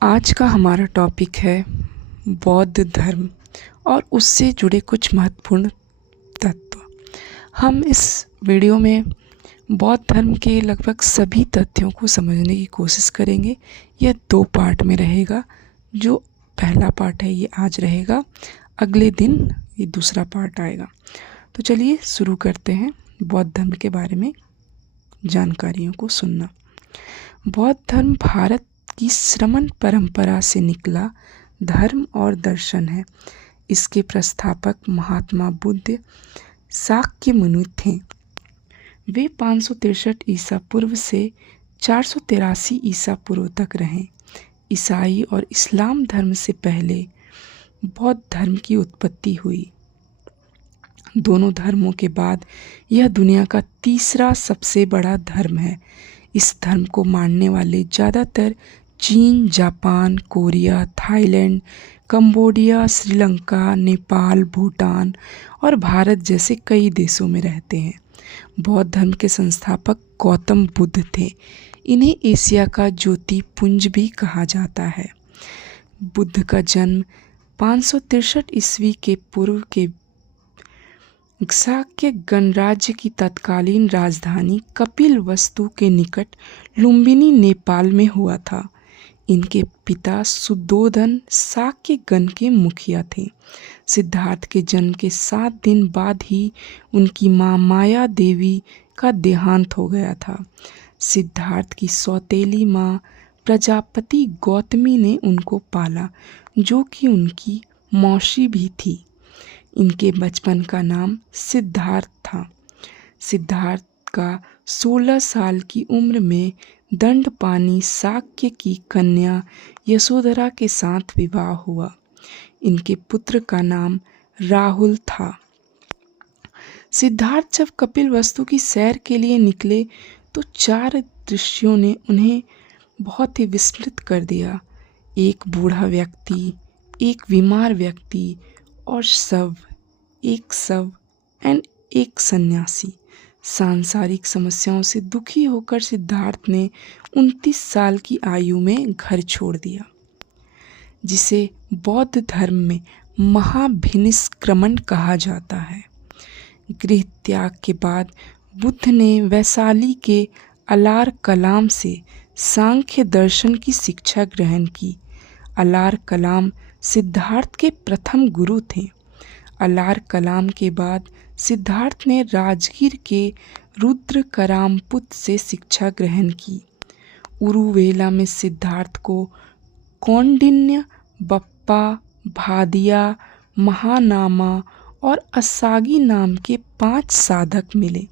आज का हमारा टॉपिक है बौद्ध धर्म और उससे जुड़े कुछ महत्वपूर्ण तत्व। हम इस वीडियो में बौद्ध धर्म के लगभग सभी तथ्यों को समझने की कोशिश करेंगे। यह 2 पार्ट में रहेगा। जो पहला पार्ट है ये आज रहेगा, अगले दिन ये दूसरा पार्ट आएगा। तो चलिए शुरू करते हैं बौद्ध धर्म के बारे में जानकारियों को सुनना। बौद्ध धर्म भारत की श्रमण परंपरा से निकला धर्म और दर्शन है। इसके प्रस्थापक महात्मा बुद्ध शाक्य मुनि थे। वे 563 ईसा पूर्व से 483 ईसा पूर्व तक रहे। ईसाई और इस्लाम धर्म से पहले बौद्ध धर्म की उत्पत्ति हुई। दोनों धर्मों के बाद यह दुनिया का तीसरा सबसे बड़ा धर्म है। इस धर्म को मानने वाले ज़्यादातर चीन, Japan, Korea, Thailand, Cambodia, Sri Lanka, Nepal, Bhutan और भारत जैसे कई देशों में रहते हैं। बौद्ध धर्म के संस्थापक गौतम बुद्ध थे। इन्हें एशिया का ज्योति पुंज भी कहा जाता है। बुद्ध का जन्म 563 ईस्वी के पूर्व के शाक्य गणराज्य की तत्कालीन राजधानी कपिलवस्तु के निकट लुम्बिनी, नेपाल में हुआ था। इनके पिता सुद्धोधन शाक्य गण के मुखिया थे। सिद्धार्थ के जन्म के 7 दिन बाद ही उनकी मां माया देवी का देहांत हो गया था। सिद्धार्थ की सौतेली मां प्रजापति गौतमी ने उनको पाला, जो कि उनकी मौसी भी थी। इनके बचपन का नाम सिद्धार्थ था। सिद्धार्थ का 16 साल की उम्र में दंडपानी शाक्य की कन्या यशोधरा के साथ विवाह हुआ। इनके पुत्र का नाम राहुल था। सिद्धार्थ जब कपिलवस्तु की सैर के लिए निकले तो 4 दृश्यों ने उन्हें बहुत ही विस्मित कर दिया। एक बूढ़ा व्यक्ति, एक बीमार व्यक्ति और एक शव एंड एक सन्यासी। सांसारिक समस्याओं से दुखी होकर सिद्धार्थ ने 29 साल की आयु में घर छोड़ दिया, जिसे बौद्ध धर्म में महाभिनिष्क्रमण कहा जाता है। गृह त्याग के बाद बुद्ध ने वैशाली के अलार कलाम से सांख्य दर्शन की शिक्षा ग्रहण की। अलार कलाम सिद्धार्थ के प्रथम गुरु थे। अलार कलाम के बाद सिद्धार्थ ने राजगीर के रुद्र करामपुत से शिक्षा ग्रहण की। उरुवेला में सिद्धार्थ को कौंडिन्य, बप्पा, भादिया, महानामा और असागी नाम के 5 साधक मिले।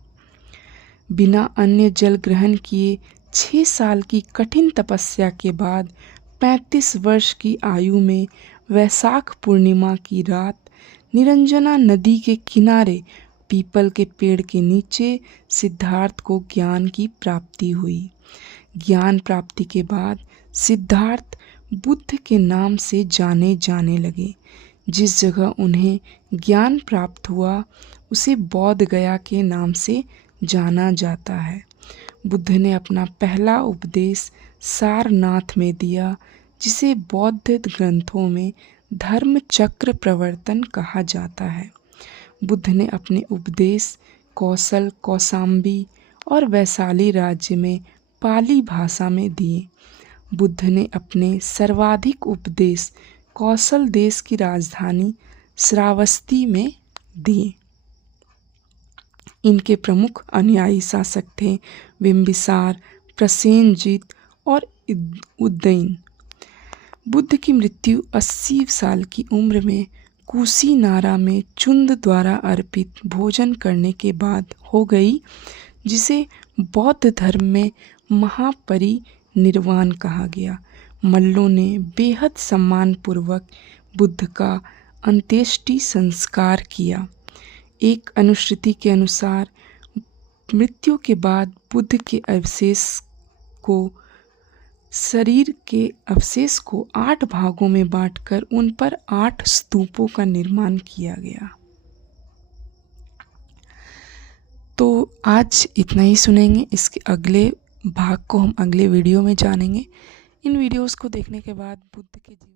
बिना अन्य जल ग्रहण किए 6 साल की कठिन तपस्या के बाद 35 वर्ष की आयु में वैशाख पूर्णिमा की रात निरंजना नदी के किनारे पीपल के पेड़ के नीचे सिद्धार्थ को ज्ञान की प्राप्ति हुई। ज्ञान प्राप्ति के बाद सिद्धार्थ बुद्ध के नाम से जाने जाने लगे। जिस जगह उन्हें ज्ञान प्राप्त हुआ उसे बोध गया के नाम से जाना जाता है। बुद्ध ने अपना पहला उपदेश सारनाथ में दिया, जिसे बौद्ध ग्रंथों में धर्म चक्र प्रवर्तन कहा जाता है। बुद्ध ने अपने उपदेश कौशल, कौशाम्बी और वैशाली राज्य में पाली भाषा में दिए। बुद्ध ने अपने सर्वाधिक उपदेश कौशल देश की राजधानी श्रावस्ती में दिए। इनके प्रमुख अनुयायी शासक थे बिम्बिसार, प्रसेनजित और उदयन। बुद्ध की मृत्यु 80 साल की उम्र में कुशीनारा में चुंद द्वारा अर्पित भोजन करने के बाद हो गई, जिसे बौद्ध धर्म में महापरिनिर्वाण कहा गया। मल्लों ने बेहद सम्मानपूर्वक बुद्ध का अंत्येष्टि संस्कार किया। एक अनुश्रुति के अनुसार मृत्यु के बाद बुद्ध के शरीर के अवशेष को 8 भागों में बांटकर उन पर 8 स्तूपों का निर्माण किया गया। तो आज इतना ही सुनेंगे। इसके अगले भाग को हम अगले वीडियो में जानेंगे। इन वीडियोस को देखने के बाद बुद्ध के जीवन